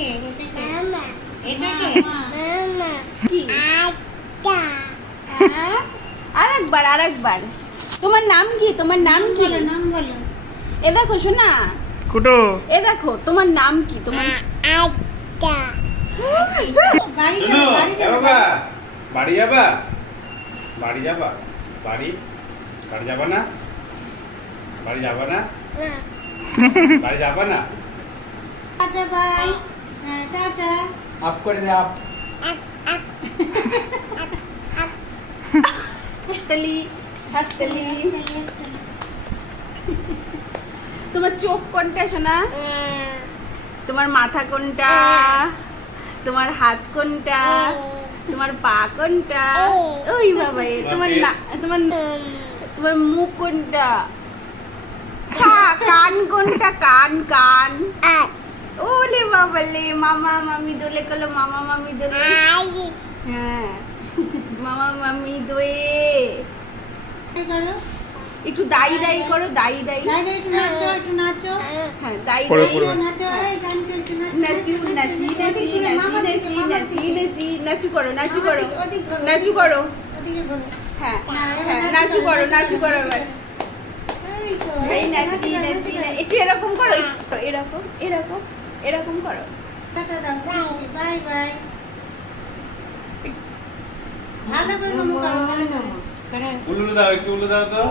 কে? এটা কে? কি? হ্যাঁ? আরেকবার তোমার নাম কি? তোমার নাম কি? নাম বলো। এ দেখো শোনা, কুটু এ দেখো তোমার নাম কি? তোমার বাড়ি শোনো, যাবো, বাড়ি এ যাবো। বাবা, বাড়ি যাবা? বাড়ি যাবা? বাড়ি বাড়ি যাবা না? বাড়ি যাবা না? বাড়ি যাবা না? Tata bye. হ্যাঁ, টাটা। আপ করে দে, আপ। হাততালি হাততালি। তোমার চোখ কোনটা শোনা? তোমার মাথা কোনটা? তোমার হাত কোনটা? তোমার পা কোনটা? ওই বাবা রে, তোমার তোমার তোমার মুখ কোনটা? কান কোনটা? কান কান ওলে বাবালে, মামা মামি দোলে কলো, মামা মামি দোলে। হ্যাঁ, মামা মামি দোয়ে। এই করো। একটু দাই দাই করো, দাই দাই। দাই দাই, একটু নাচো, একটু নাচো। হ্যাঁ, দাই করো, দাই। করো। নাচো, এই গান চলছে, নাচো। নাচু নাচি নাচি নাচি নাচি নাচি নাচি নাচু করো, নাচু করো, ওদিকে করো, নাচু করো। ওদিকে করো। হ্যাঁ হ্যাঁ, নাচু করো, নাচু করো এবার। এই তো, এই নাচি নাচি না, একটু এরকম করো, এরকম এরকম এরকম করো। টাটা দাও, বাই বাই। ভালো করে মামু করো, ভালো করে। উলুলু দাও, একটু উলু দাও তো।